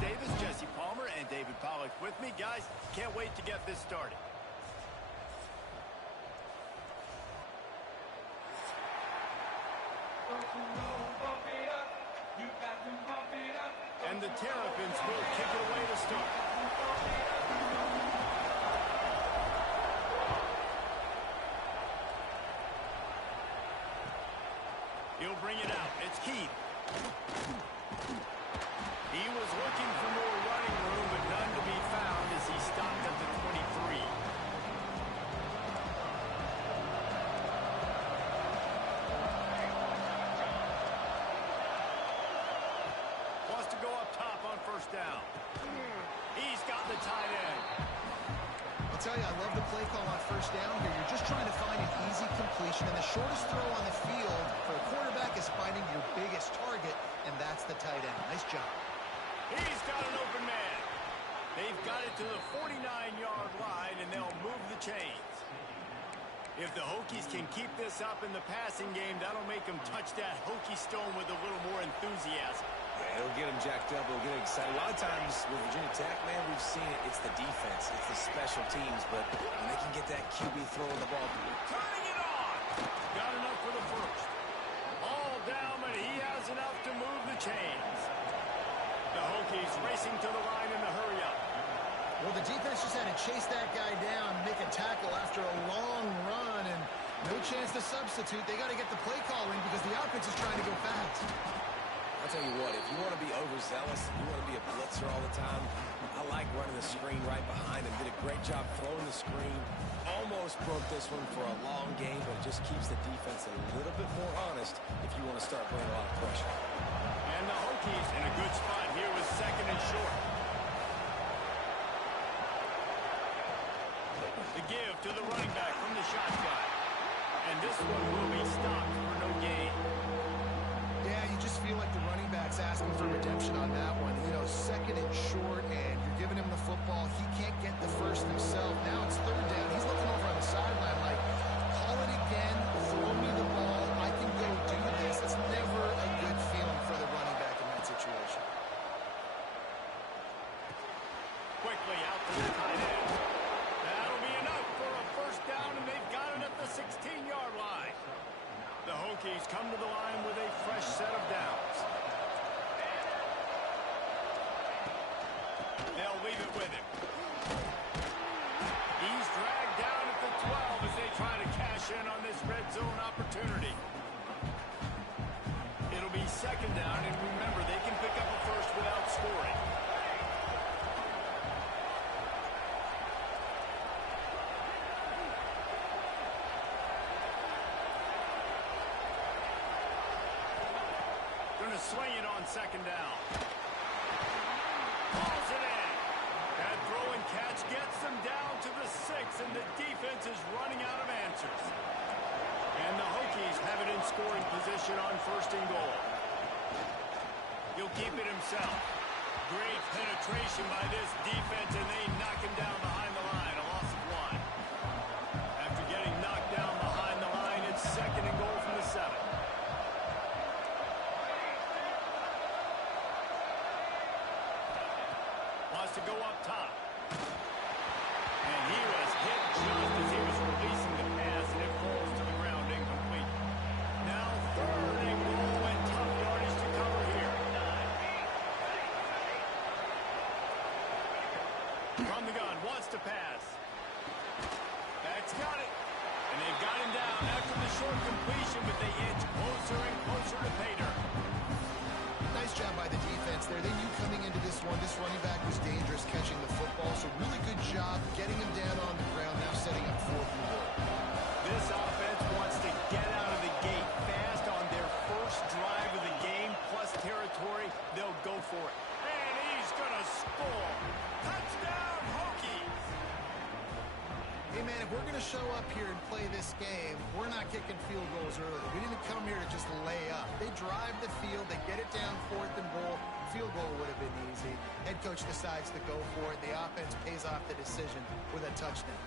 Davis, Jesse Palmer, and David Pollack with me. Guys, can't wait to get this started. And the Terrapins will kick it away to start. He'll bring it out. It's Keith. He was looking for more running room, but none to be found as he stopped at the 23. Wants to go up top on first down. He's got the tight end. I'll tell you, I love the play call on first down here. You're just trying to find an easy completion, and the shortest throw on the field for a quarterback is finding your biggest target, and that's the tight end. Nice job. He's got an open man. They've got it to the 49-yard line, and they'll move the chains. If the Hokies can keep this up in the passing game, that'll make them touch that Hokie stone with a little more enthusiasm. It'll get them jacked up. It'll get them excited. A lot of times with Virginia Tech, man, we've seen it. It's the defense. It's the special teams. But when they can get that QB throwing the ball. Turning it on. Got enough for the first. All down, but he has enough to move the chains. The Hokies racing to the line in the hurry-up. Well, the defense just had to chase that guy down, make a tackle after a long run, and no chance to substitute. They got to get the play call in because the offense is trying to go fast. I'll tell you what, if you want to be overzealous, you want to be a blitzer all the time, I like running the screen right behind him. Did a great job throwing the screen. Almost broke this one for a long game, but it just keeps the defense a little bit more honest if you want to start bringing a lot of pressure. And the Hokies in a good spot here with second and short. The give to the running back from the shotgun. And this one will be stopped for no gain. Yeah, you just feel like the running back's asking for redemption on that one. You know, second and short, and you're giving him the football. He can't get the first himself. Now it's third down. He's looking over on the sideline like, call it again, throw me the ball, I can go do this. It's never a good feeling for the running back in that situation. Quickly out to the tight end. That'll be enough for a first down, and they've got it at the 16-yard line. The Hokies come to the line with a fresh set of downs. They'll leave it with him. He's dragged down at the 12 as they try to cash in on this red zone opportunity. It'll be second down, and remember, they can pick up a first without scoring. Swing it on second down. Pulls it in. That throw and catch gets them down to the 6, and the defense is running out of answers. And the Hokies have it in scoring position on first and goal. He'll keep it himself. Great penetration by this defense, and they knock him down behind the line. A loss of 1. After getting knocked down behind the line, it's second and goal from the 7. To go up top. And he was hit just as he was releasing the pass, and it falls to the ground incomplete. Now third and goal, and tough yardage to cover here. From the gun, wants to pass. Back's got it. And they've got him down after the short completion, but they inch closer and closer to pay dirt. Nice job by the defense there. They knew coming into this one, this running back was dangerous catching the football, so really good job getting him down on the ground, now setting up fourth and goal. This offense wants to get out of the gate fast on their first drive of the game, plus territory. They'll go for it. And he's going to score. Touchdown, Hokies! Hey, man, if we're going to show up here and play this game, we're not kicking field goals early. We didn't come here to just lay up. They drive the field. They get it down fourth and goal. Field goal would have been easy. Head coach decides to go for it. The offense pays off the decision with a touchdown.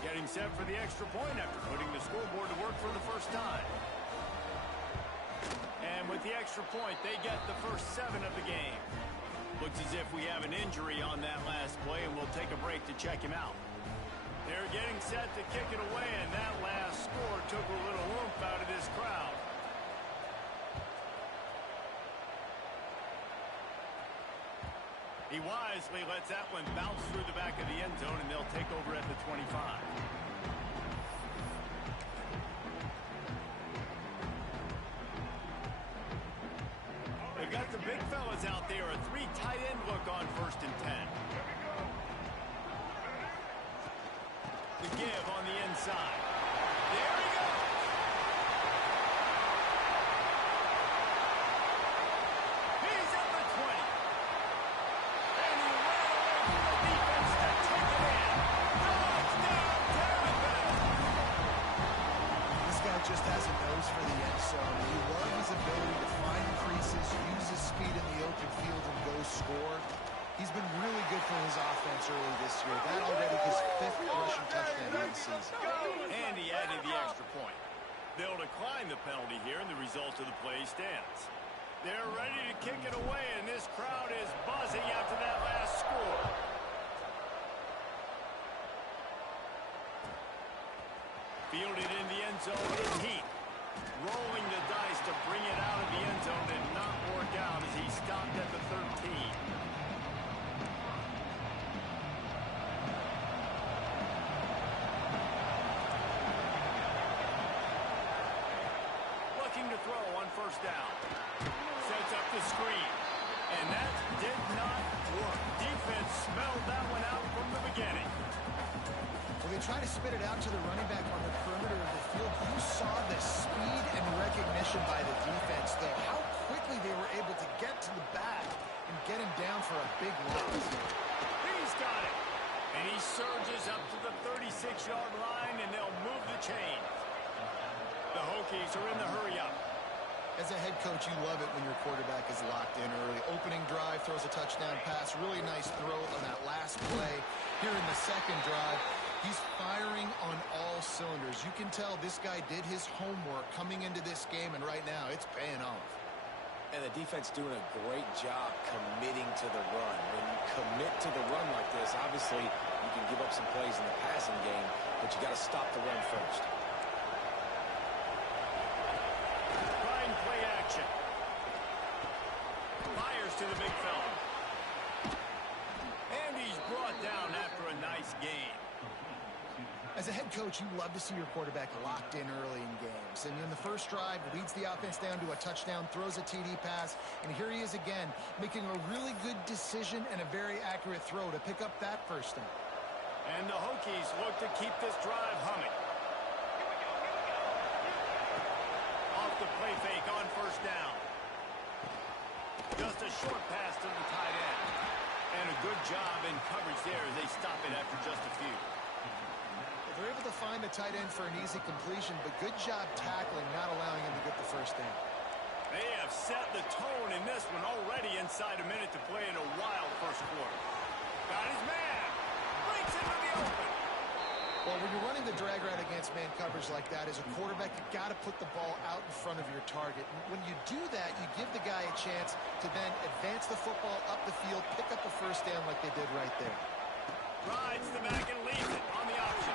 Getting set for the extra point after putting the scoreboard to work for the first time. And with the extra point, they get the first 7 of the game. Looks as if we have an injury on that last play, and we'll take a break to check him out. They're getting set to kick it away, and that last score took a little oomph out of this crowd. He wisely lets that one bounce through the back of the end zone, and they'll take over at the 25. They've got the big fellas out there, a 3 tight end look on 1st and 10. The give on the inside. There he goes. He's at the 20. And he ran away from the defense to take it in. Touchdown, Tampa! This guy just has a nose for the end zone. You love his ability to find creases, use his speed in the open field, and go score. He's been really good for his offense early this year. That already his 5th rushing touchdown of the season. And he added the extra point. They'll decline the penalty here, and the result of the play stands. They're ready to kick it away, and this crowd is buzzing after that last score. Fielded in the end zone is Heath. Rolling the dice to bring it out of the end zone and not work out as he stopped at the 13. Looking to throw on 1st down. Sets up the screen. And that did not work. Defense smelled that one out from the beginning. When they try to spit it out to the running back on the perimeter of the field, you saw the speed and recognition by the defense, though. How quickly they were able to get to the back and get him down for a big loss. He's got it. And he surges up to the 36-yard line, and they'll move the chain. The Hokies are in the hurry-up. As a head coach, you love it when your quarterback is locked in early. Opening drive, throws a touchdown pass. Really nice throw on that last play. Here in the second drive, he's firing on all cylinders. You can tell this guy did his homework coming into this game, and right now it's paying off. And the defense doing a great job committing to the run. When you commit to the run like this, obviously you can give up some plays in the passing game, but you got to stop the run first. Trying play action. Fires to the big fella. And he's brought down after a nice game. As a head coach, you love to see your quarterback locked in early in games. And in the first drive, leads the offense down to a touchdown, throws a TD pass, and here he is again, making a really good decision and a very accurate throw to pick up that first down. And the Hokies look to keep this drive humming. Off the play fake on 1st down. Just a short pass to the tight end. And a good job in coverage there as they stop it after just a few. They're able to find the tight end for an easy completion, but good job tackling, not allowing him to get the first down. They have set the tone in this one already inside a minute to play in a wild first quarter. Got his man. Breaks into the open. Well, when you're running the drag route against man coverage like that, as a quarterback, you got to put the ball out in front of your target. And when you do that, you give the guy a chance to then advance the football up the field, pick up the first down like they did right there. Rides the back and leaves it on the option.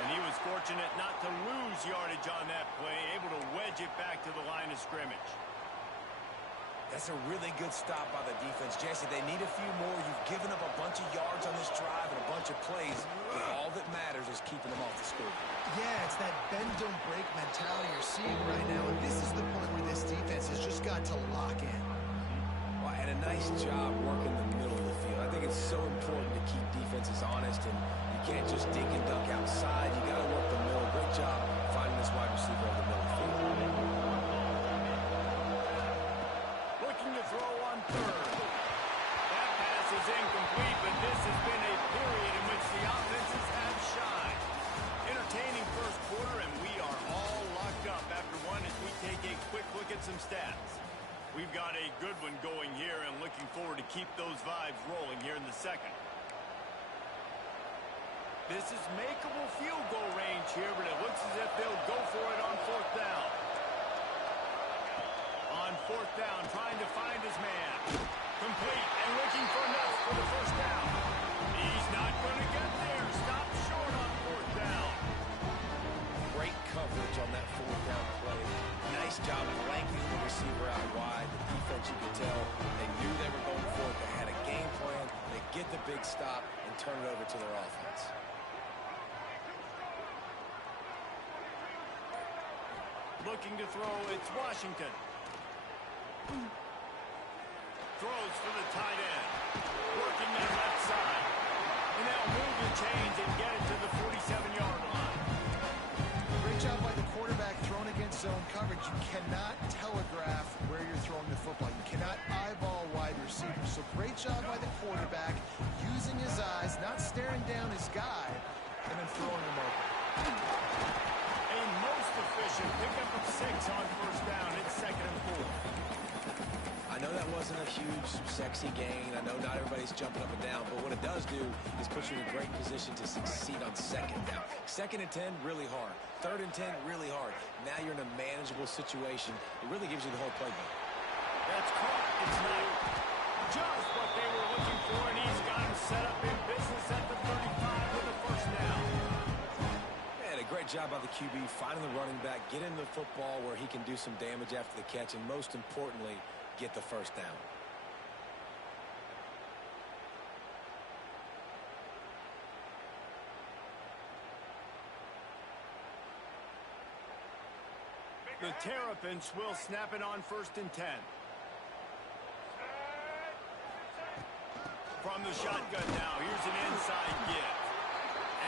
And he was fortunate not to lose yardage on that play, able to wedge it back to the line of scrimmage. That's a really good stop by the defense. Jesse, they need a few more. You've given up a bunch of yards on this drive and a bunch of plays, but all that matters is keeping them off the score. Yeah, it's that bend, don't break mentality you're seeing right now, and this is the point where this defense has just got to lock in. Well, and a nice job working the middle of the field. I think it's so important to keep defenses honest, and you can't just dink and dunk outside. You got to work the middle. Great job finding this wide receiver over the middle of the field. Looking to throw on 3rd. That pass is incomplete, but this has been a period in which the offenses have shined. Entertaining first quarter, and we are all locked up after one as we take a quick look at some stats. We've got a good one going here and looking forward to keep those vibes rolling here in the second. This is makeable field goal range here, but it looks as if they'll go for it on 4th down. On fourth down, trying to find his man. Complete and looking for enough for the first down. He's not going to get there. Stop short on fourth down. Great coverage on that fourth down play. Nice job of blanketing the receiver out wide. The defense, you could tell, they knew they were going for it. They had a game plan. They get the big stop and turn it over to their offense. Looking to throw, it's Washington. Throws for the tight end. Working that left side. And they'll move the chains and get it to the 47-yard line. Great job by the quarterback thrown against zone coverage. You cannot telegraph where you're throwing the football. You cannot eyeball wide receivers. So great job by the quarterback using his eyes, not staring down his guy, and then throwing him over. A most efficient pickup of 6 on first down. It's 2nd and 4. I know that wasn't a huge, sexy gain. I know not everybody's jumping up and down, but what it does do is put you in a great position to succeed on 2nd down. 2nd and 10, really hard. 3rd and 10, really hard. Now you're in a manageable situation. It really gives you the whole playbook. That's caught. It's not just what they were looking for, and he's got him set up in business at the 35 with the first down. Man, a great job by the QB finding the running back, getting the football where he can do some damage after the catch, and most importantly, get the first down. The Terrapins will snap it on 1st and 10. From the shotgun now, here's an inside give.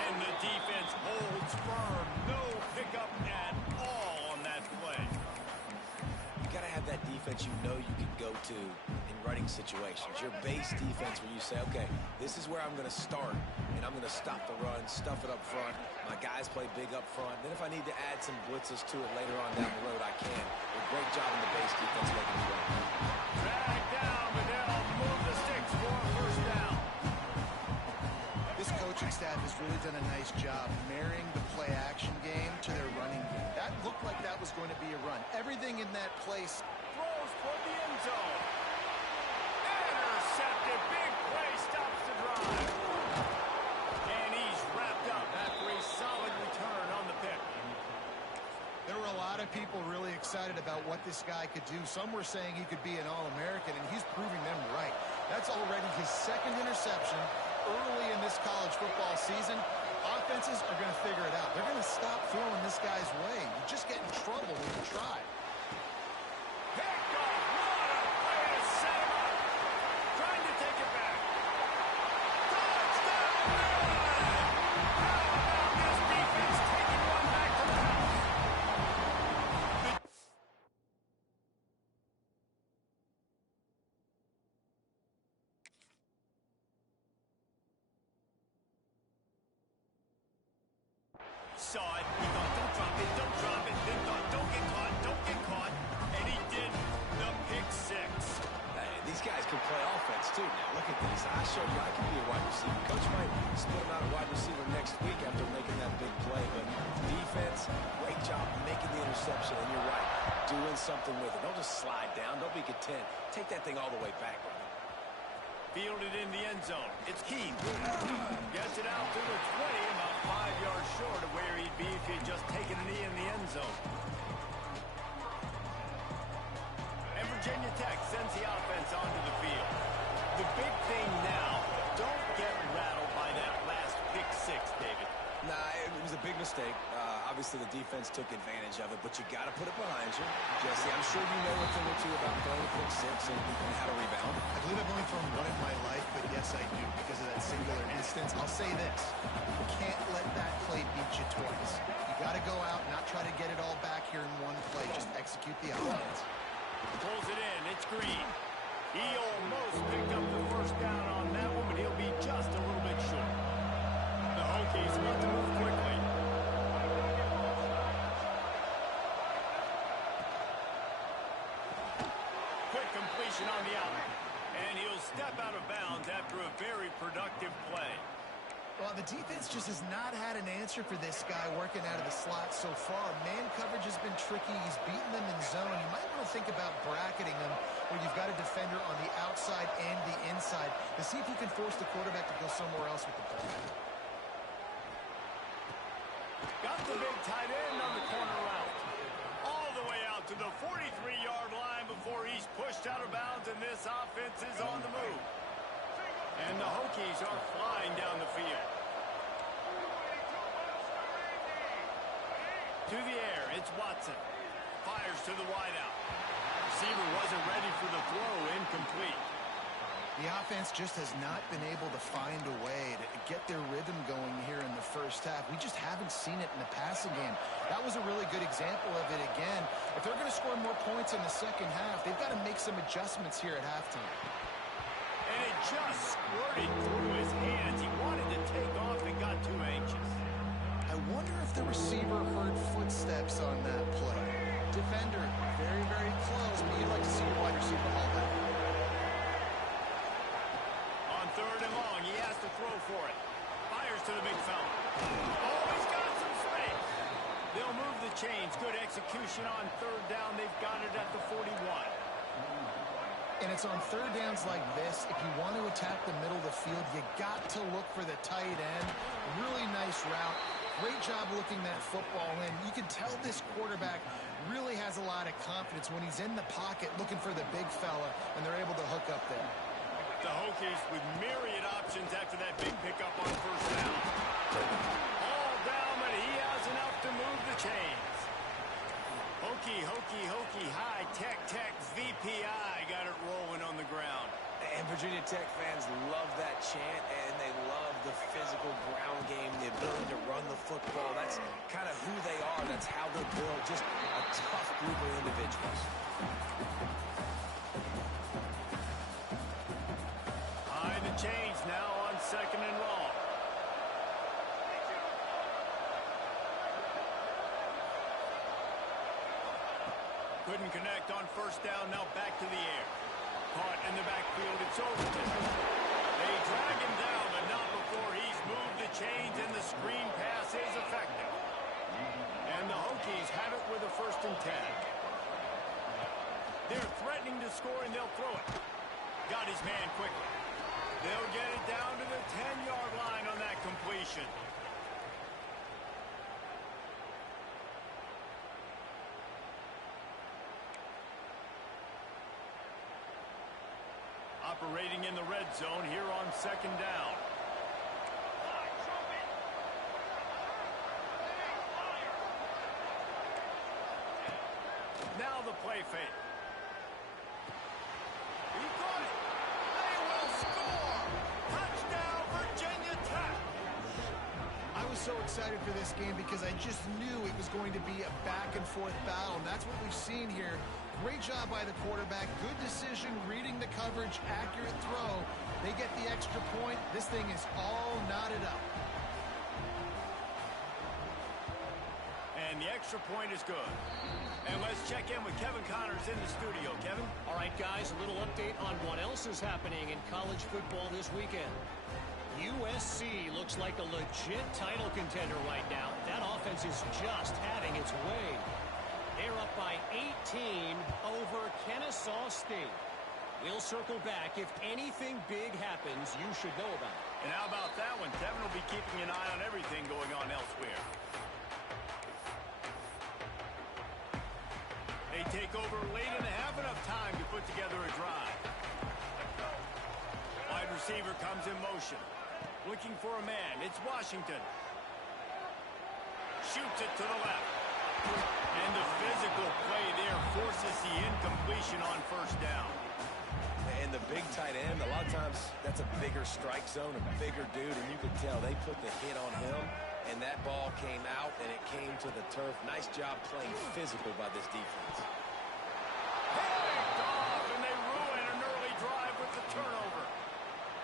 And the defense holds firm. No pickup at all on that play. You got to have that defense you know you can go to in running situations. Your base defense where you say, okay, this is where I'm going to start, and I'm going to stop the run, stuff it up front. My guys play big up front. Then if I need to add some blitzes to it later on down the road, I can. A great job in the base defense making the run. Drag down, but they'll move the sticks for a first down. This coaching staff has really done a nice job marrying the play-action game to their running game. That looked like that was going to be a run. Everything in that place. Throws toward the end zone. Intercepted. Big play stops the drive. And he's wrapped up after a solid return on the pick. There were a lot of people really excited about what this guy could do. Some were saying he could be an All-American, and he's proving them right. That's already his 2nd interception early in this college football season. Offenses are going to figure it out. They're going to stop throwing this guy's way. You just get in trouble when you try. Picked off. What a play to set him up. Trying to take it back. Touchdown, Maryland! How about this defense taking one back to the house? Saw it. He thought, don't drop it, don't drop it. Then thought, don't get caught, don't get caught. And he did the pick 6. Hey, these guys can play offense too now. Look at this. I showed you I can be a wide receiver. Coach might split him out a wide receiver next week after making that big play. But defense, great job making the interception. And you're right, doing something with it. Don't just slide down. Don't be content. Take that thing all the way back, brother. Fielded in the end zone. It's Keith. Gets it out to the 20, about 5 yards short of where he'd be if he'd just taken a knee in the end zone. And Virginia Tech sends the offense onto the field. The big thing now, don't get rattled by that last pick 6, David. Nah, it was a big mistake. Obviously, the defense took advantage of it, but you got to put it behind you. Jesse, I'm sure you know a thing or two about throwing a pick 6 and how to rebound. I believe I've only thrown one in my life, but yes, I do, because of that singular instance. I'll say this. You can't let that play beat you twice. You got to go out and not try to get it all back here in one play. Just execute the offense. Pulls it in. It's Green. He almost picked up the first down on that one, but he'll be just a little bit short. The Hokies about to move quickly. Quick completion on the out. And he'll step out of bounds after a very productive play. Well, the defense just has not had an answer for this guy working out of the slot so far. Man coverage has been tricky. He's beaten them in zone. You might want to think about bracketing them where you've got a defender on the outside and the inside to see if you can force the quarterback to go somewhere else with the ball. Got the big tight end on the corner route. All the way out to the 43-yard line before he's pushed out of bounds, and this offense is on the move. And the Hokies are flying down the field. To the air, it's Watson. Fires to the wideout. Receiver wasn't ready for the throw, incomplete. The offense just has not been able to find a way to get their rhythm going here in the first half. We just haven't seen it in the passing game. That was a really good example of it again. If they're going to score more points in the second half, they've got to make some adjustments here at halftime. And it just squirted through his hands. He wanted to take off and got too anxious. I wonder if the receiver heard footsteps on that play. Defender, very, very close, but you'd like to see your wide receiver haul back. On third and long, he has to throw for it. Fires to the big fella. Oh, he's got some space. They'll move the chains. Good execution on third down. They've got it at the 41. And it's on third downs like this, if you want to attack the middle of the field, you got to look for the tight end. Really nice route. Great job looking that football in. You can tell this quarterback really has a lot of confidence when he's in the pocket looking for the big fella, and they're able to hook up there. The Hokies with myriad options after that big pickup on first down. All down, but he has enough to move the chains. Hokie, Hokie, Hokie, high, tech, VPI got it rolling on the ground. And Virginia Tech fans love that chant, and they love the physical ground game, the ability to run the football. That's kind of who they are. That's how they're built. Just a tough group of individuals. High the chains now on second and long. Couldn't connect on first down, now back to the air. Caught in the backfield, it's Overton. They drag him down, but not before he's moved the chains, and the screen pass is effective. And the Hokies have it with a 1st and 10. They're threatening to score, and they'll throw it. Got his man quickly. They'll get it down to the 10-yard line on that completion. Operating in the red zone here on second down. Now the play fake. He got it. They will score. Touchdown, Virginia Tech. I was so excited for this game because I just knew it was going to be a back-and-forth battle, and that's what we've seen here. Great job by the quarterback. Good decision, reading the coverage, accurate throw. They get the extra point. This thing is all knotted up. And the extra point is good. And let's check in with Kevin Connors in the studio. Kevin? All right, guys, a little update on what else is happening in college football this weekend. USC looks like a legit title contender right now. That offense is just having its way. They're up by 18 over Kennesaw State. We'll circle back. If anything big happens, you should know about it. And how about that one? Kevin will be keeping an eye on everything going on elsewhere. They take over late and have enough time to put together a drive. Wide receiver comes in motion. Looking for a man. It's Washington. Shoots it to the left. And the physical play there forces the incompletion on first down. And the big tight end, a lot of times that's a bigger strike zone, a bigger dude, and you could tell they put the hit on him, and that ball came out, and it came to the turf. Nice job playing physical by this defense. Picked off, and they ruin an early drive with the turnover.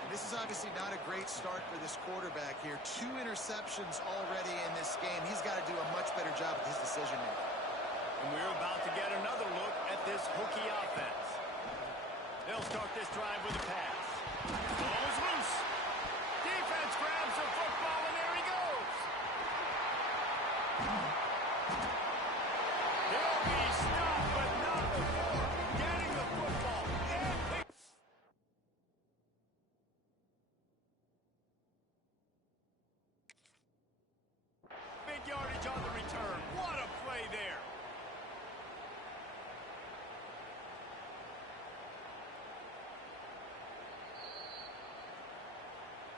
This is obviously not a great start for this quarterback here. 2 interceptions already in this game. He's got to do a much better job with his decision-making. And we're about to get another look at this Hokie offense. They'll start this drive with a pass. Ball is loose. Defense defense grabs the football, and there he goes. He'll be stopped, but not before getting the football. And big yardage on the return. What a play there.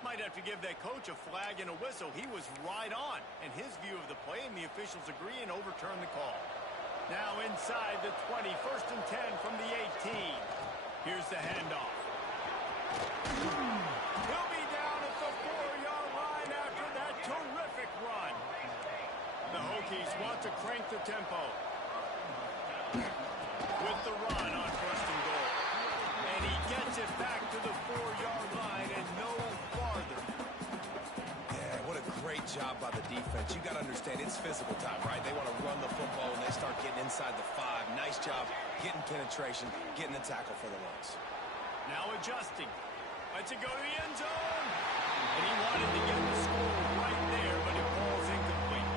Might have to give that coach a flag and a whistle. He was right on in his view of the play, and the officials agree and overturn the call. Now inside the 20, 1st and 10 from the 18. Here's the handoff. He'll be down at the 4-yard line after that terrific run. The Hokies want to crank the tempo with the run on 1st and goal. And he gets it back to the 4-yard line and no farther. Yeah, what a great job by the defense. You got to understand, it's physical time, right? They want to run the football and they start getting inside the 5. Nice job getting penetration, getting the tackle for the loss. Now adjusting. Lets it go to the end zone. And he wanted to get the score right there, but it falls incomplete.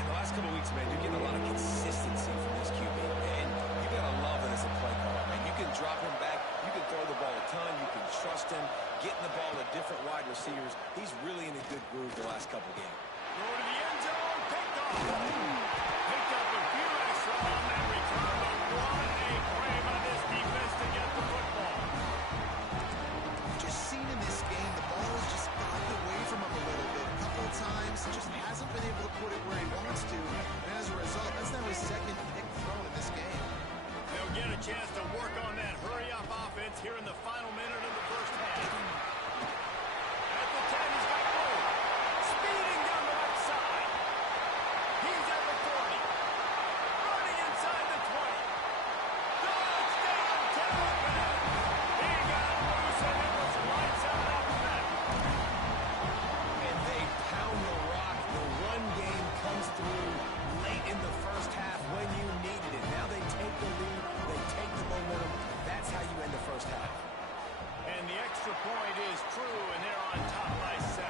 In the last couple of weeks, man, you're getting a lot of consistency from this QB. And you got to love it as a play caller, man. You can drop him back. You can throw the ball a ton. You can trust him. Getting the ball to different wide receivers. He's really in a good groove the last couple games. Throw to the end zone. Picked off. Picked up a few extra on that return, but what a play by this defense to get the football. Just seen in this game, the ball has just gotten away from him a little bit. A couple of times, just hasn't been able to put it where he wants to. And as a result, that's now his 2nd pick throw in this game. They'll get a chance to work on that hurry-up offense here in the final minute of the 1st half. At the 10, he's got room. Speeding down the right side. He's at the 40. Running inside the 20. Touchdown, Tampa! He got loose, and it was lights out after that. And they pound the rock. The run game comes through late in the 1st half when you needed it. Now they take the lead. They take the momentum. That's how you end the 1st half. And the extra point is true, and they're on top by 7.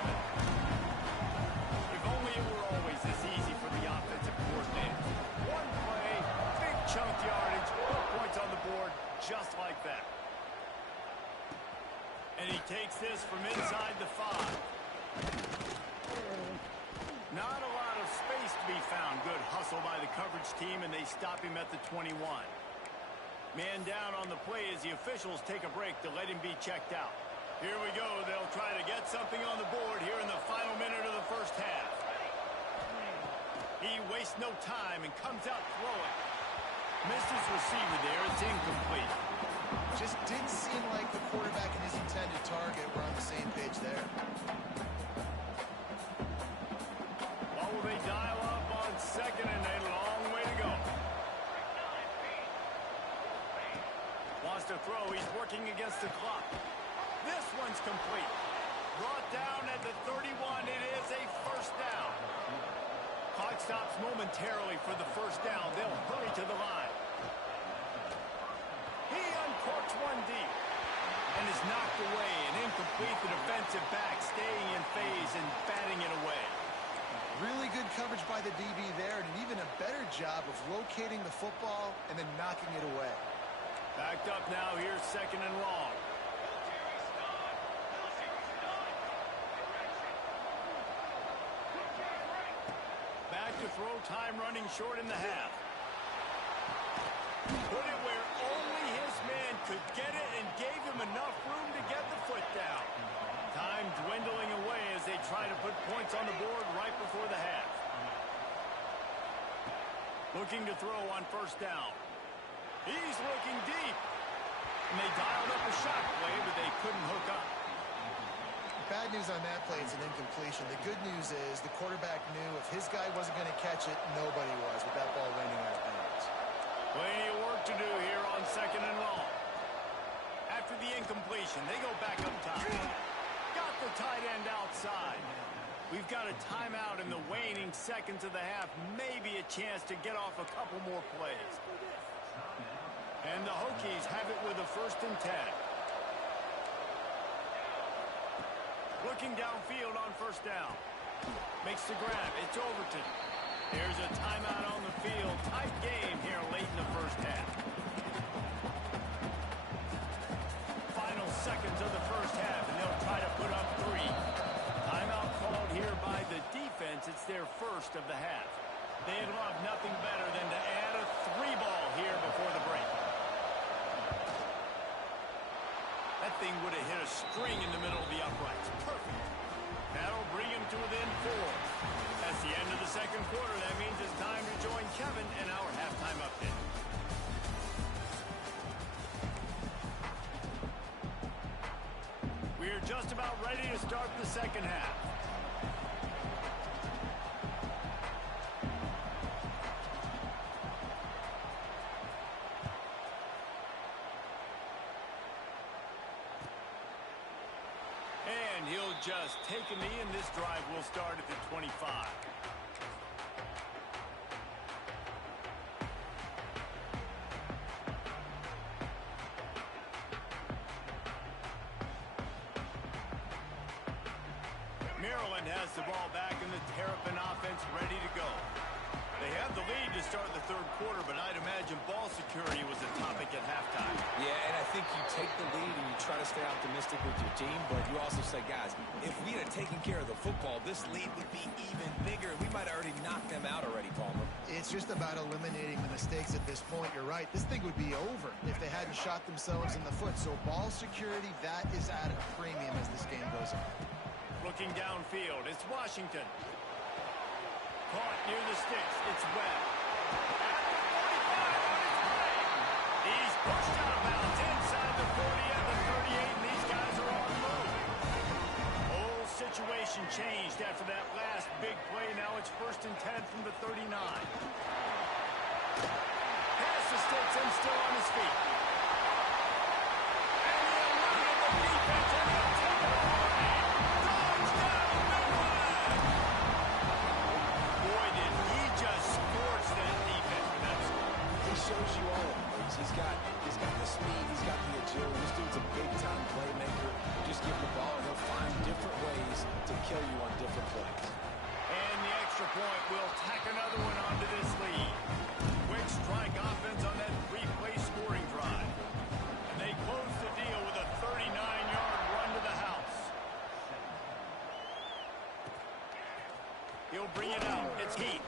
If only it were always this easy for the offensive coordinator. One play, big chunk yardage, put points on the board, just like that. And he takes this from inside the 5. Not a lot of space to be found. Good hustle by the coverage team, and they stop him at the 21. Man down on the play as the officials take a break to let him be checked out. Here we go. They'll try to get something on the board here in the final minute of the 1st half. He wastes no time and comes out throwing. Missed his receiver there. It's incomplete. Just didn't seem like the quarterback and his intended target were on the same page there. What will they dial up on 2nd and a long way to go? Wants to throw. He's working against the clock. This one's complete. Brought down at the 31. It is a 1st down. Clock stops momentarily for the 1st down. They'll hurry to the line. He uncorks one deep and is knocked away and incomplete. The defensive back staying in phase and batting it away. Really good coverage by the DB there, and even a better job of locating the football and then knocking it away. Backed up now. Here's 2nd and long. Back to throw. Time running short in the half. Put it where only his man could get it and gave him enough room to get the foot down. Time dwindling away as they try to put points on the board right before the half. Looking to throw on 1st down. He's looking deep. And they dialed up a shot play, but they couldn't hook up. Bad news on that play, it's an incompletion. The good news is the quarterback knew if his guy wasn't going to catch it, nobody was with that ball landing out of bounds. Plenty of work to do here on 2nd and long. After the incompletion, they go back up top. Got the tight end outside. We've got a timeout in the waning seconds of the half. Maybe a chance to get off a couple more plays. And the Hokies have it with a 1st and 10. Looking downfield on first down. Makes the grab. It's Overton. There's a timeout on the field. Tight game here late in the first half. Final seconds of the first half, and they'll try to put up 3. Timeout called here by the defense. It's their first of the half. They'd love nothing better than to add a 3 ball here before the break. That thing would have hit a string in the middle of the uprights. Perfect. That'll bring him to within 4. That's the end of the second quarter. That means it's time to join Kevin and our halftime update. We're just about ready to start the second half. And he'll just take a knee, and this drive will start at the 25. Maryland has the ball back, and the Terrapin offense ready to go. They have the lead to start the third quarter, but I'd imagine ball security was a topic at halftime. Yeah, and I think you take the lead and you try to stay optimistic with your team, but you also say, guys, if we had taken care of the football, this lead would be even bigger. We might have already knocked them out already, Palmer. It's just about eliminating the mistakes at this point. You're right. This thing would be over if they hadn't shot themselves in the foot. So ball security, that is at a premium as this game goes on. Looking downfield, it's Washington. Caught near the sticks, it's Webb. At the 45 on his way. He's pushed out of bounds inside the 40 and the 38, and these guys are on the move. Whole situation changed after that last big play. Now it's 1st and 10 from the 39. Pass the sticks and still on his feet. And he eluded the defense and he'll take it away. Shows you all of them. He's got the speed, he's got the agility. This dude's a big-time playmaker. Just give him the ball, and he'll find different ways to kill you on different plays. And the extra point will tack another one onto this lead. Quick strike offense on that 3-play scoring drive. And they close the deal with a 39-yard run to the house. He'll bring it out. It's Heath.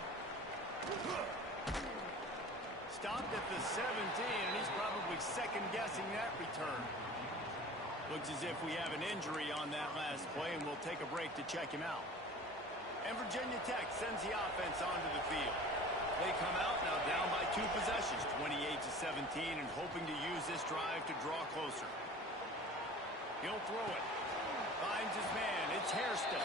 Stopped at the 17, and he's probably second-guessing that return. Looks as if we have an injury on that last play, and we'll take a break to check him out. And Virginia Tech sends the offense onto the field. They come out now down by 2 possessions, 28-17, and hoping to use this drive to draw closer. He'll throw it. Finds his man. It's Hairston.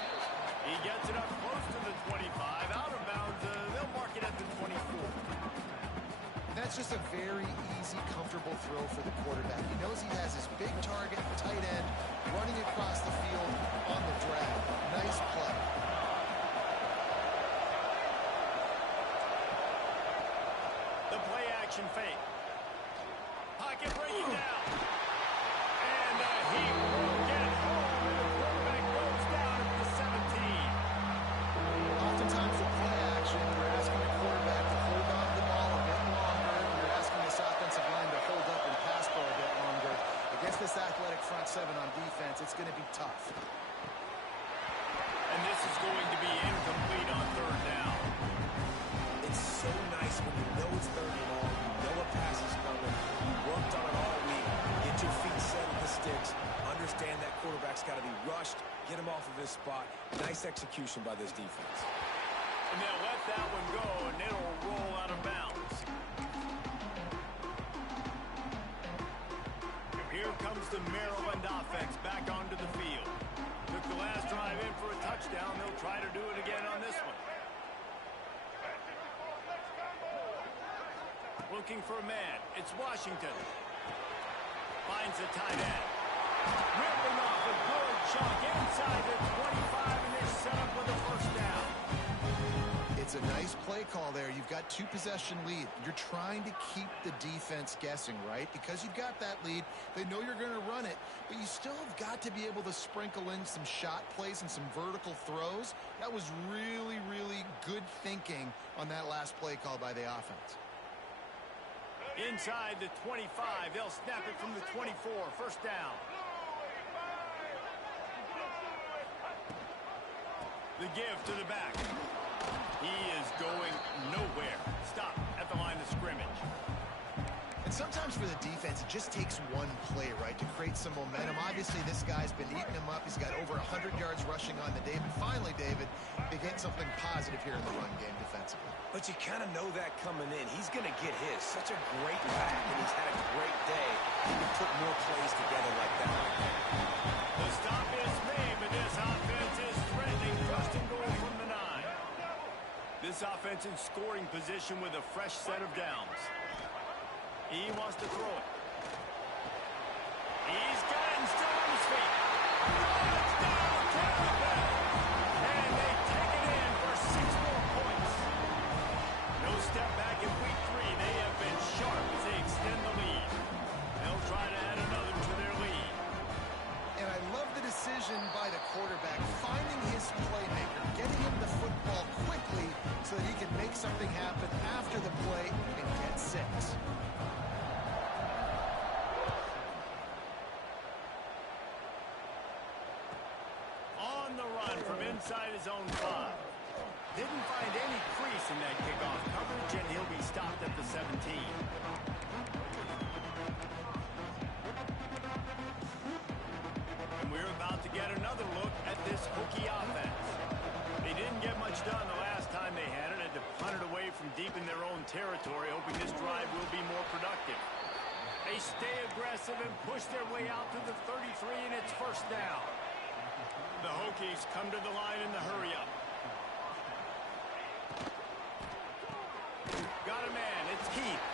He gets it up close to the 25. Out of bounds. They'll mark it at the 24. That's just a very easy, comfortable throw for the quarterback. He knows he has his big target, tight end, running across the field on the drag. Nice play. The play action fake. Pocket breaking down. And he will get home, and the quarterback goes down at the 17. Oftentimes with play action, you're asking the quarterback to hold on to the ball a bit longer. You're asking this offensive line to hold up and pass for a bit longer. Against this athletic front 7 on defense, it's going to be tough. And this is going to be incomplete on 3rd down. It's so nice when you know it's 3rd and long, you know a pass is coming, you worked on it all week, get your feet set at the sticks, understand that quarterback's got to be rushed, get him off of his spot. Nice execution by this defense. And they'll let that one go, and it'll roll out of bounds. Here comes the Maryland offense back onto the field. Took the last drive in for a touchdown. They'll try to do it again on this one. Looking for a man. It's Washington. Finds the tight end. Ripping off a good chunk inside the 25, and they're set up with a 1st down. It's a nice play call there. You've got 2-possession lead. You're trying to keep the defense guessing, right? Because you've got that lead. They know you're going to run it, but you still have got got to be able to sprinkle in some shot plays and some vertical throws. That was really, really good thinking on that last play call by the offense. Inside the 25, they'll snap it from the 24. First down. The give to the back. He is going nowhere. Stop at the line of scrimmage. And sometimes for the defense, it just takes one play, right, to create some momentum. Obviously, this guy's been eating him up. He's got over 100 yards rushing on the day. But finally, David, they get something positive here in the run game defensively. But you kind of know that coming in. He's going to get his. Such a great back, and he's had a great day. He can put more plays together like that. The stop is made, but this offense is threatening first and goal from the 9. This offense in scoring position with a fresh set of downs. He wants to throw it. He's got it and still on his feet. Touchdown, Tampa! And they take it in for 6 more points. No step back in week 3. They have been sharp as they extend the lead. They'll try to add another to their lead. And I love the decision by the quarterback, finding his playmaker, getting him the football quickly so that he can make something happen after the play and get 6. On the run from inside his own 5. Didn't find any crease in that kickoff coverage, and he'll be stopped at the 17. And we're about to get another look at this Hokie offense. They didn't get much done the last time they had it. Had to punt it away from deep in their own territory, hoping this drive will be more productive. They stay aggressive and push their way out to the 33, and it's first down. The Hokies come to the line in the hurry-up. Got a man. It's Keith.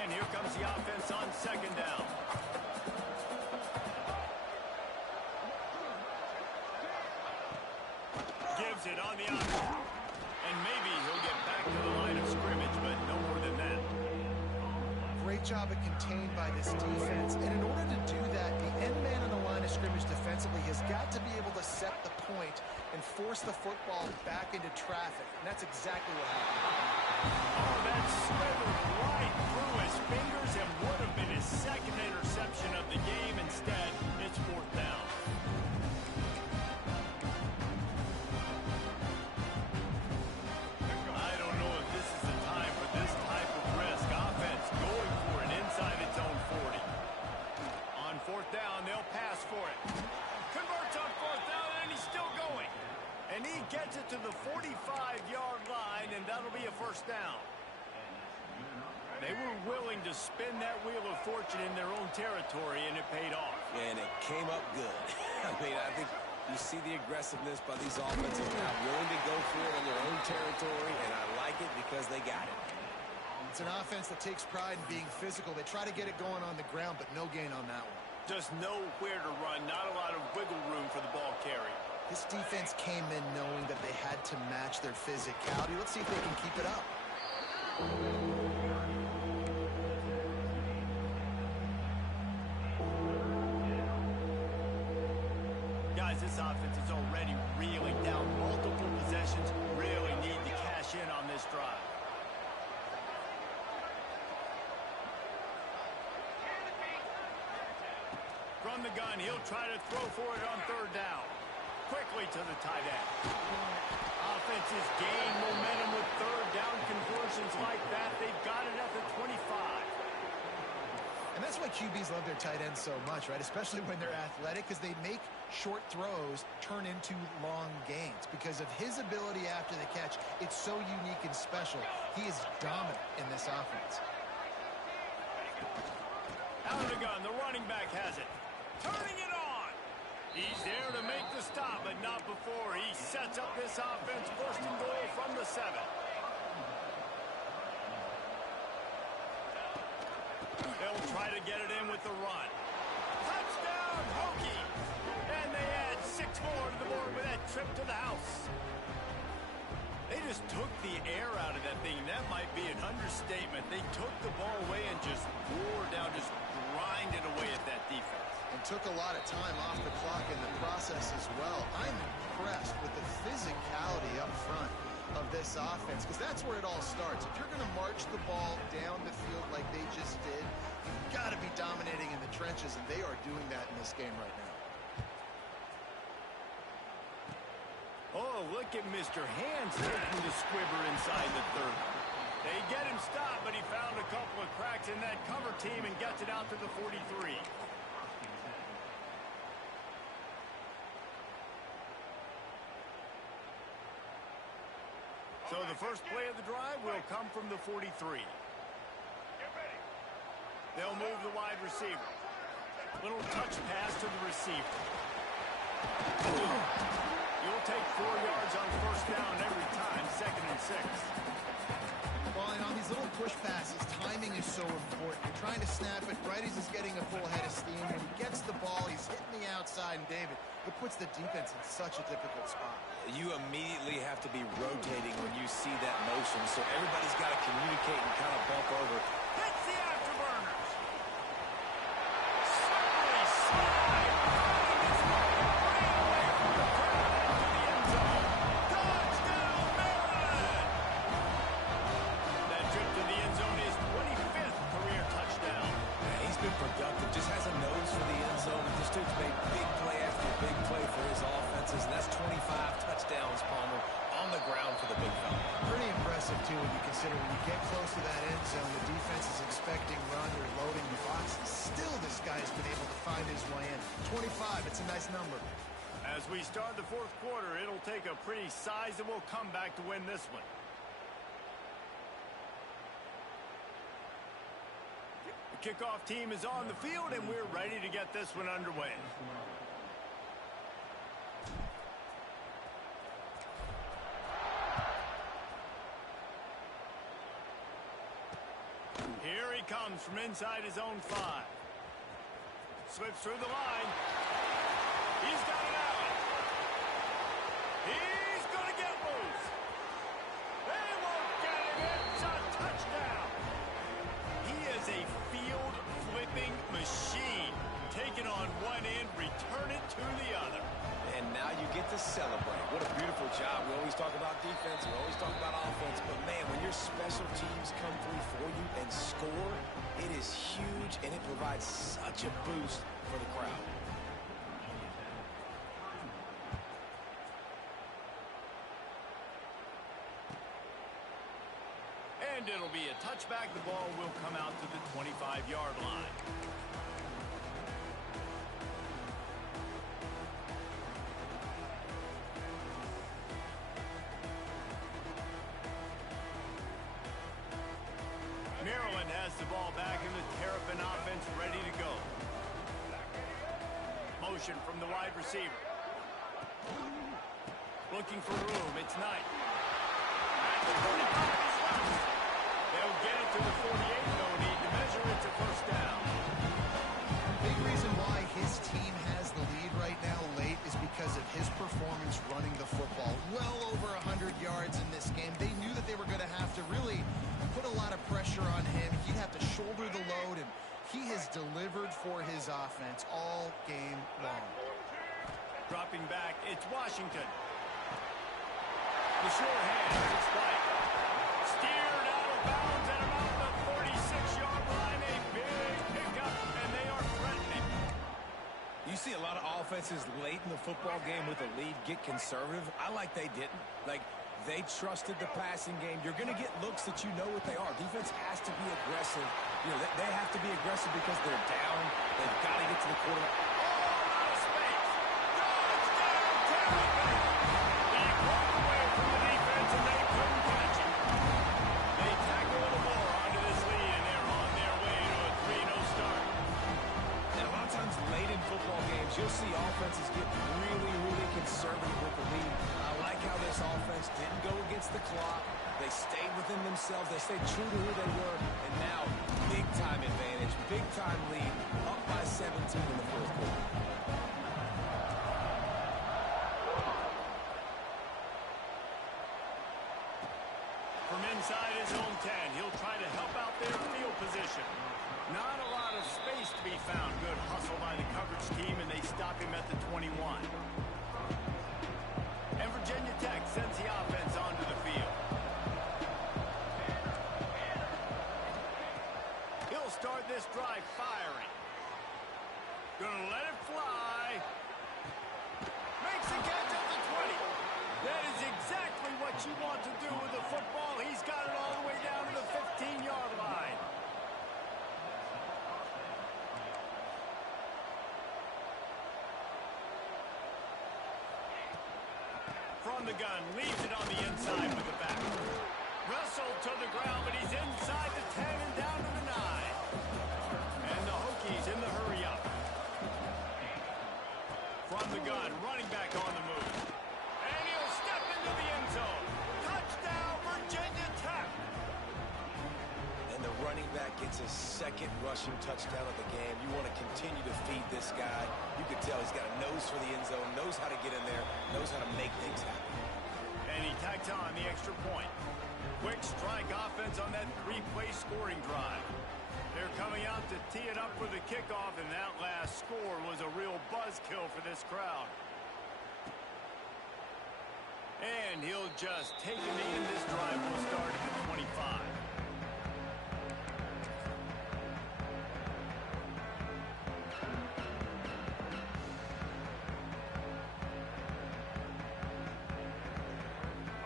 And here comes the offense on second down. Gives it on the option. And maybe he'll get back to the line of scrimmage, but no more than that. Great job at contained by this defense. And in order to do that, the end man on the line of scrimmage defensively has got to be able to set the point and force the football back into traffic. And that's exactly what happened. Oh, that slithered right through his fingers and would have been his second interception of the game. Instead, it's fourth down. I don't know if this is the time for this type of risk. Offense going for it inside its own 40. On fourth down, they'll pass for it. Converts on fourth down, and he's still going. And he gets it to the 45-yard line, and that'll be a first down. They were willing to spin that wheel of fortune in their own territory, and it paid off. And it came up good. I mean, I think you see the aggressiveness by these offensive guys, willing to go for it in their own territory, and I like it because they got it. It's an offense that takes pride in being physical. They try to get it going on the ground, but no gain on that one. Just nowhere to run, not a lot of wiggle room for the ball carry. This defense came in knowing that they had to match their physicality. Let's see if they can keep it up. Guys, this offense is already reeling down multiple possessions. Really need to cash in on this drive. From the gun, he'll try to throw for it on third down. Quickly to the tight end. Offenses gain momentum with third down conversions like that. They've got it at the 25. And that's why QBs love their tight ends so much, right? Especially when they're athletic, because they make short throws turn into long gains. Because of his ability after the catch, it's so unique and special. He is dominant in this offense. Out of the gun, the running back has it. Turning it on. He's there to make the stop, but not before he sets up this offense first and goal from the 7. They'll try to get it in with the run. Touchdown, Hokie! And they add 6 more to the board with that trip to the house. They just took the air out of that thing. That might be an understatement. They took the ball away and just wore down, just grinded away at that defense. And took a lot of time off the clock in the process as well. I'm impressed with the physicality up front of this offense, because that's where it all starts. If you're going to march the ball down the field like they just did, you've got to be dominating in the trenches, and they are doing that in this game right now. Oh, look at Mr. Hands taking the squibber inside the 30. They get him stopped, but he found a couple of cracks in that cover team and gets it out to the 43. So the first play of the drive will come from the 43. They'll move the wide receiver. Little touch pass to the receiver. You'll take 4 yards on first down every time, 2nd and 6. Well, and on these little push passes, timing is so important. You're trying to snap it right as he's getting a full head of steam. When he gets the ball, he's hitting the outside, and David, it puts the defense in such a difficult spot. You immediately have to be rotating when you see that motion, so everybody's got to communicate and kind of bump over. Hits the afterburners. Suddenly slide. This one right away from the crowd into the end zone. Touchdown, Maryland! That trip to the end zone is 25th career touchdown. He's been productive, just has a nose for the end zone. This dude's made big play after big play for his offenses, and that's 25 touchdowns, Palmer, on the ground for the big fella. Pretty impressive, too, when you consider when you get close to that end zone, the defense is expecting run or loading the boxes. Still, this guy's been able to find his way in. 25, it's a nice number. As we start the 4th quarter, it'll take a pretty sizable comeback to win this one. The kickoff team is on the field, and we're ready to get this one underway. Here he comes from inside his own 5. Slips through the line. He's got it out. He's going to get loose. They won't get him. It's a touchdown. He is a field-flipping machine. Take it on one end, return it to the other. And now you get to celebrate. What a beautiful job. We always talk about defense. We always talk about offense. But, man, when your special teams come through for you and score, it is huge, and it provides such a boost for the crowd. And it'll be a touchback. The ball will come out to the 25-yard line. Maryland has the ball back in the Terrapin offense ready to go. Motion from the wide receiver. Looking for room. It's Knight. At the 45 is left. They'll get it to the 48. No need to measure it to first down. Big reason why his team has the lead right now late is because of his performance running the football. Well over 100 yards in this game. They knew that they were going to have to really put a lot of pressure on him. He'd have to shoulder the load, and he has delivered for his offense all game long. Dropping back, it's Washington. The sure hand, it's White. Steered out of bounds at about the 36-yard line. A big pickup, and they are threatening. You see a lot of offenses late in the football game with a lead get conservative. I like they didn't. Like, they trusted the passing game. You're going to get looks that you know what they are. Defense has to be aggressive. You know, they have to be aggressive because they're down. They've got to get to the quarterback. All out of space. Touchdown, Terrapin. He broke away from the defense, and they couldn't catch him. They tack a little more onto this lead, and they're on their way to a 3-0 start. And a lot of times late in football games, you'll see offenses get really, really conservative with the lead. I like how this offense didn't go against the clock. They stayed within themselves. They stayed true to who they were. And now, big-time advantage, big-time lead, up by 17 in the 4th quarter. inside his own 10. He'll try to help out their field position. Not a lot of space to be found. Good hustle by the coverage team, and they stop him at the 21. And Virginia Tech sends the offense onto the field. He'll start this drive firing. Gonna let it fly. Makes the catch at the 20. That is exactly what you want to do with the football. He's got it all the way down to the 15-yard line. From the gun, leaves it on the inside with the back. Wrestled to the ground, but he's inside the 10 and down to the 9. And the Hokies in the hurry up. From the gun, running back on the move. And he'll step into the end zone. Touchdown, Virginia Tech. And the running back gets his second rushing touchdown of the game. You want to continue to feed this guy. You can tell he's got a nose for the end zone, knows how to get in there, knows how to make things happen. And he tacks on the extra point. Quick strike offense on that 3-play scoring drive. They're coming out to tee it up for the kickoff, and that last score was a real buzzkill for this crowd. And he'll just take a knee, and this drive will start at the 25.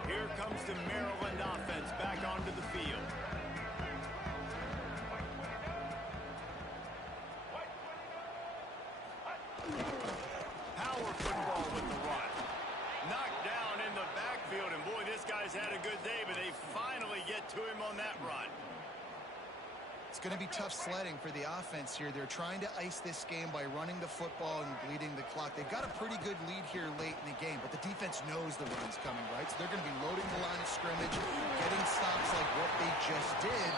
Here comes the Maryland offense back onto the field. Power football with the run. Knocked down in the backfield, and boy, this guy's had a good day, but they finally get to him on that run. It's going to be tough sledding for the offense here. They're trying to ice this game by running the football and bleeding the clock. They've got a pretty good lead here late in the game, but the defense knows the run's coming, right? So they're going to be loading the line of scrimmage, getting stops like what they just did.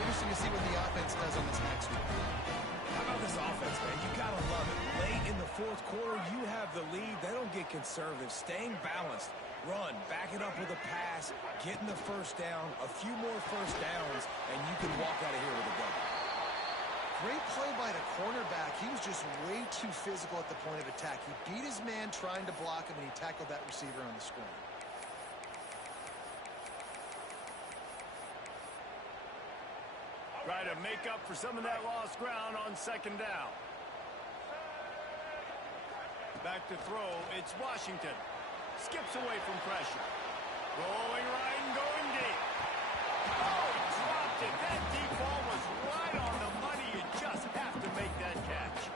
Interesting to see what the offense does on this next week. How about this offense, man? You got to love it. Late in the fourth quarter, you have the lead. They don't get conservative. Staying balanced. Run, back it up with a pass, getting the first down, a few more first downs, and you can walk out of here with a gun. Great play by the cornerback. He was just way too physical at the point of attack. He beat his man trying to block him, and he tackled that receiver on the screen. Try to make up for some of that lost ground on second down. Back to throw, it's Washington. Skips away from pressure. Going right and going deep. Oh, he dropped it. That deep ball was right on the money. You just have to make that catch.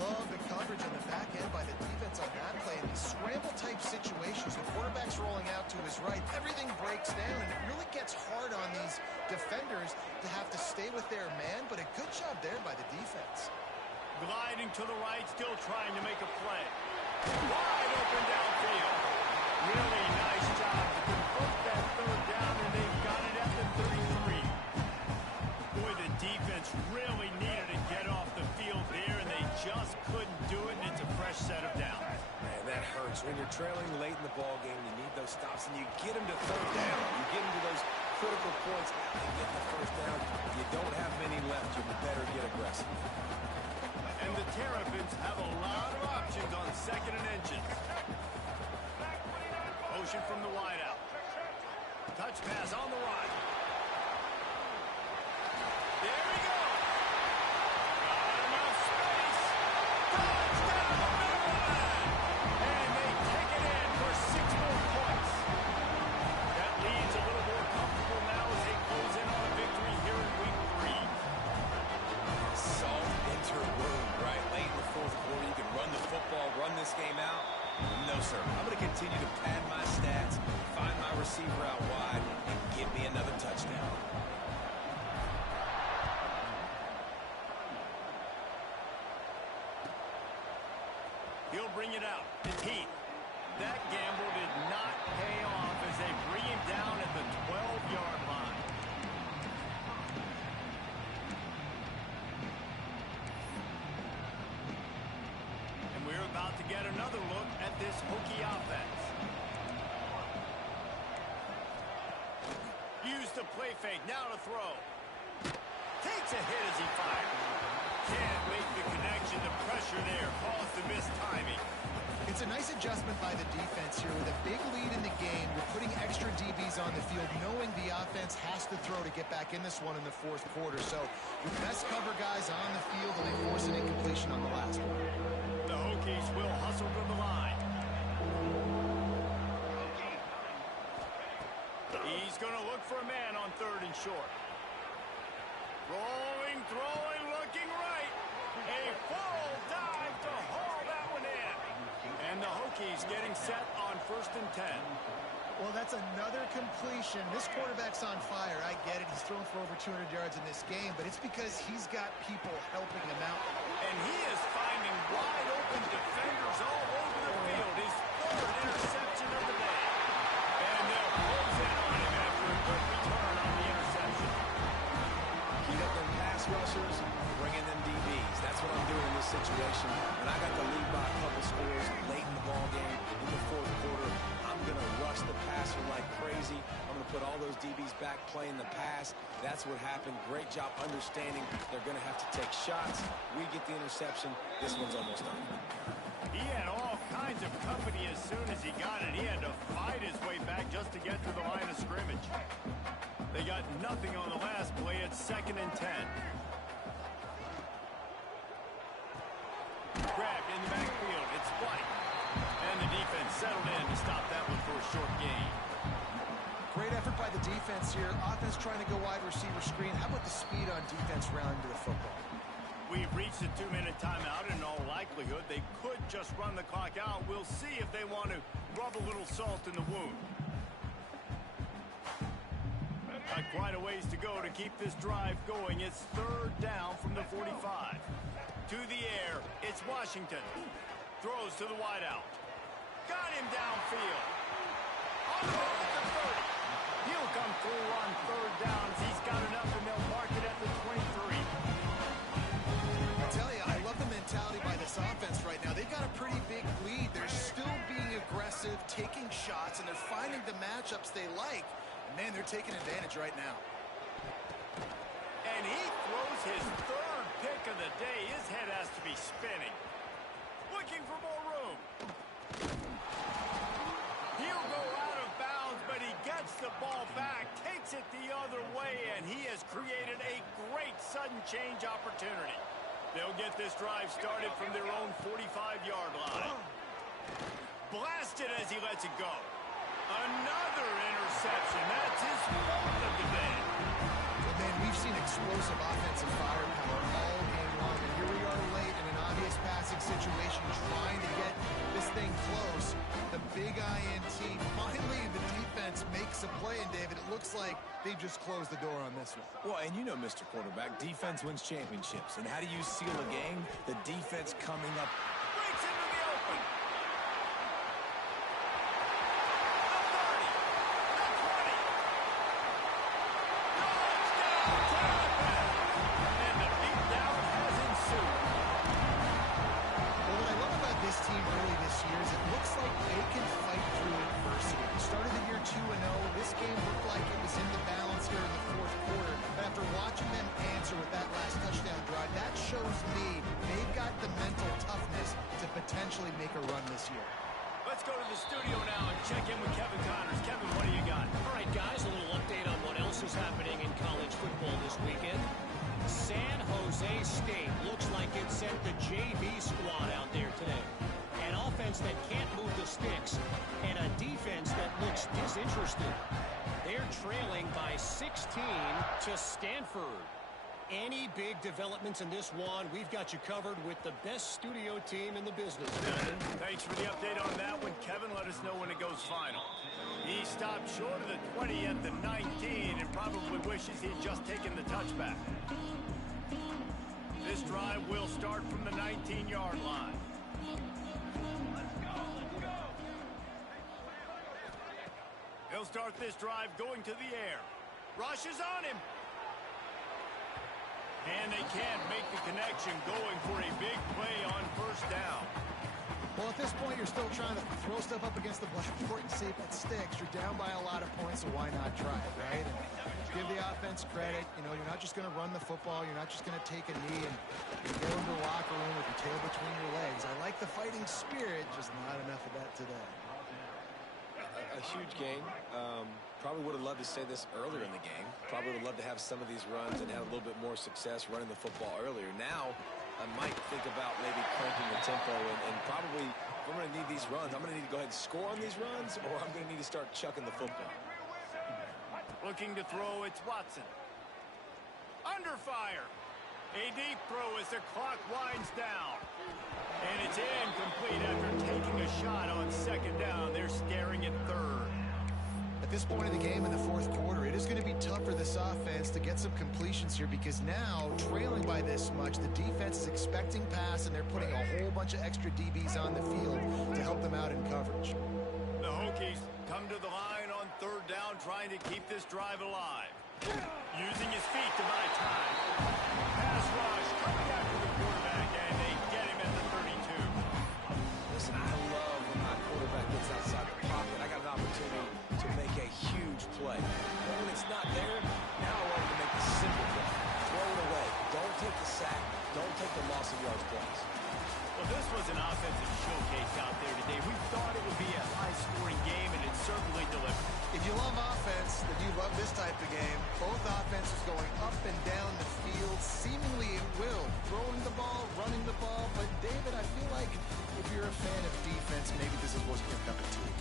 Love the coverage on the back end by the defense on that play. In these scramble-type situations, the quarterback's rolling out to his right. Everything breaks down, and it really gets hard on these defenders to have to stay with their man, but a good job there by the defense. Gliding to the right, still trying to make a play. Wide open downfield. Really nice job to convert that third down, and they've got it at the 33. Boy, the defense really needed to get off the field there, and they just couldn't do it, and it's a fresh set of downs. Man, that hurts. When you're trailing late in the ball game, you need those stops, and you get them to third down. You get them to those critical points and get the first down. If you don't have many left, you better get aggressive. And the Terrapins have a lot of options on second and inches. Motion from the wideout. Touch pass on the right. There we go. Got enough space. Touchdown, Maryland. And they take it in for 6 more points. That lead's a little more comfortable now as they close in on a victory here in week 3. Salt enter wound, right? Late in the fourth quarter, you can run the football, run this game out. No, sir. I'm going to continue to pad my stats, find my receiver out wide, and give me another touchdown. He'll bring it out. It's Heath. That gamble did not pay off as they bring him down at the 12-yard line. And we're about to get another look at this Hokie offense. Use the play fake. Now to throw. Takes a hit as he fires. Can't make the connection. The pressure there caused the missed timing. It's a nice adjustment by the defense here. With a big lead in the game, you're putting extra DBs on the field, knowing the offense has to throw to get back in this one in the fourth quarter. So your best cover guys on the field, and they force an incompletion on the last one. The Hokies will hustle to the line. He's going to look for a man on 3rd and short. Throwing, looking right. A full dive to haul that one in. And the Hokies getting set on 1st and 10. Well, that's another completion. This quarterback's on fire. I get it. He's thrown for over 200 yards in this game, but it's because he's got people helping him out. And he is finding wide open defenders all over the field. His 3rd interception of the day. And they'll close in on him after a good return on the interception. Keep up them pass rushers, bring in them DBs. That's what I'm doing in this situation. When I got the lead by a couple scores late in the ball game, in the fourth quarter, I'm going to rush the passer like crazy. I'm going to put all those DBs back playing the pass. That's what happened. Great job understanding they're going to have to take shots. We get the interception. This one's almost done. He had all kinds of company as soon as he got it. He had to fight his way back just to get to the line of scrimmage. They got nothing on the last play. It's 2nd and 10. Grabbed in the backfield. It's White. And the defense settled in to stop that one for a short gain. Great effort by the defense here. Offense trying to go wide receiver screen. How about the speed on defense rounding to the football? We've reached the 2-minute timeout. In all likelihood, they could just run the clock out. We'll see if they want to rub a little salt in the wound. Quite a ways to go to keep this drive going. It's 3rd down from the 45. To the air, it's Washington. Throws to the wideout. Got him downfield. On the road at the 30. He'll come through on 3rd down. He's got enough, and they'll mark it at the 23. I tell you, I love the mentality by this offense right now. They've got a pretty big lead. They're still being aggressive, taking shots, and they're finding the matchups they like. Man, they're taking advantage right now. And he throws his 3rd pick of the day. His head has to be spinning. Looking for more room. He'll go out of bounds, but he gets the ball back, takes it the other way, and he has created a great sudden change opportunity. They'll get this drive started from their own 45-yard line. Blasted as he lets it go. Another interception. That's his 4th of the day. Well, man, we've seen explosive offensive firepower all game long, and here we are late in an obvious passing situation trying to get this thing close. The big INT. Finally, the defense makes a play, and David, it looks like they've just closed the door on this one. Well, and you know, Mr. Quarterback, defense wins championships. And how do you seal a game? The defense coming up. Breaks into the open. Potentially make a run this year. Let's go to the studio now and check in with Kevin Connors. Kevin, what do you got? All right, guys, a little update on what else is happening in college football this weekend. San Jose State looks like it sent the JV squad out there today. An offense that can't move the sticks and a defense that looks disinterested. They're trailing by 16 to Stanford. Any big developments in this one, we've got you covered with the best studio team in the business. Thanks for the update on that one, Kevin. Let us know when it goes final. He stopped short of the 20 at the 19 and probably wishes he'd just taken the touchback. This drive will start from the 19-yard line. Let's go. He'll start this drive going to the air. Rush is on him. And they can't make the connection, going for a big play on 1st down. Well, at this point, you're still trying to throw stuff up against the blackboard and see if it sticks. You're down by a lot of points, so why not try it, right? And give the offense credit. You know, you're not just going to run the football. You're not just going to take a knee and go into the locker room with your tail between your legs. I like the fighting spirit, just not enough of that today. A huge game. Probably would have loved to say this earlier in the game. Probably would have loved to have some of these runs and have a little bit more success running the football earlier. Now, I might think about maybe cranking the tempo and probably, if I'm going to need these runs, I'm going to need to go ahead and score on these runs, or I'm going to need to start chucking the football. Looking to throw, it's Watson. Under fire. A deep throw as the clock winds down. And it's incomplete after taking a shot on second down. They're staring at third. At this point in the game in the fourth quarter, it is going to be tough for this offense to get some completions here because now, trailing by this much, the defense is expecting pass, and they're putting a whole bunch of extra DBs on the field to help them out in coverage. The Hokies come to the line on third down, trying to keep this drive alive. Using his feet to buy time. Pass rush coming after the quarterback, and they get him at the 32. Listen, I love when my quarterback gets outside the pocket. I got an opportunity to make a huge play. But when it's not there, now I want him to make the simple play. Throw it away. Don't take the sack. Don't take the loss of yards plays. Well, this was an offensive showcase out there today. We thought it would be a high-scoring game, and it certainly delivered. If you love offense, then you love this type of game. Both offenses going up and down the field, seemingly at will. Throwing the ball, running the ball. But, David, I feel like if you're a fan of defense, maybe this wasn't your cup of tea.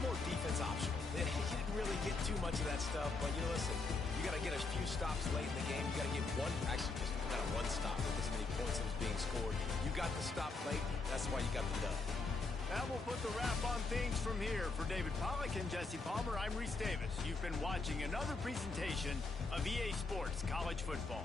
More defense optional. You didn't really get too much of that stuff, but you know, listen, you got to get a few stops late in the game. You got to get one stop with as many points that was being scored. You got the stop late. That's why you got the dub. That will put the wrap on things from here. For David Pollack and Jesse Palmer, I'm Reese Davis. You've been watching another presentation of EA Sports College Football.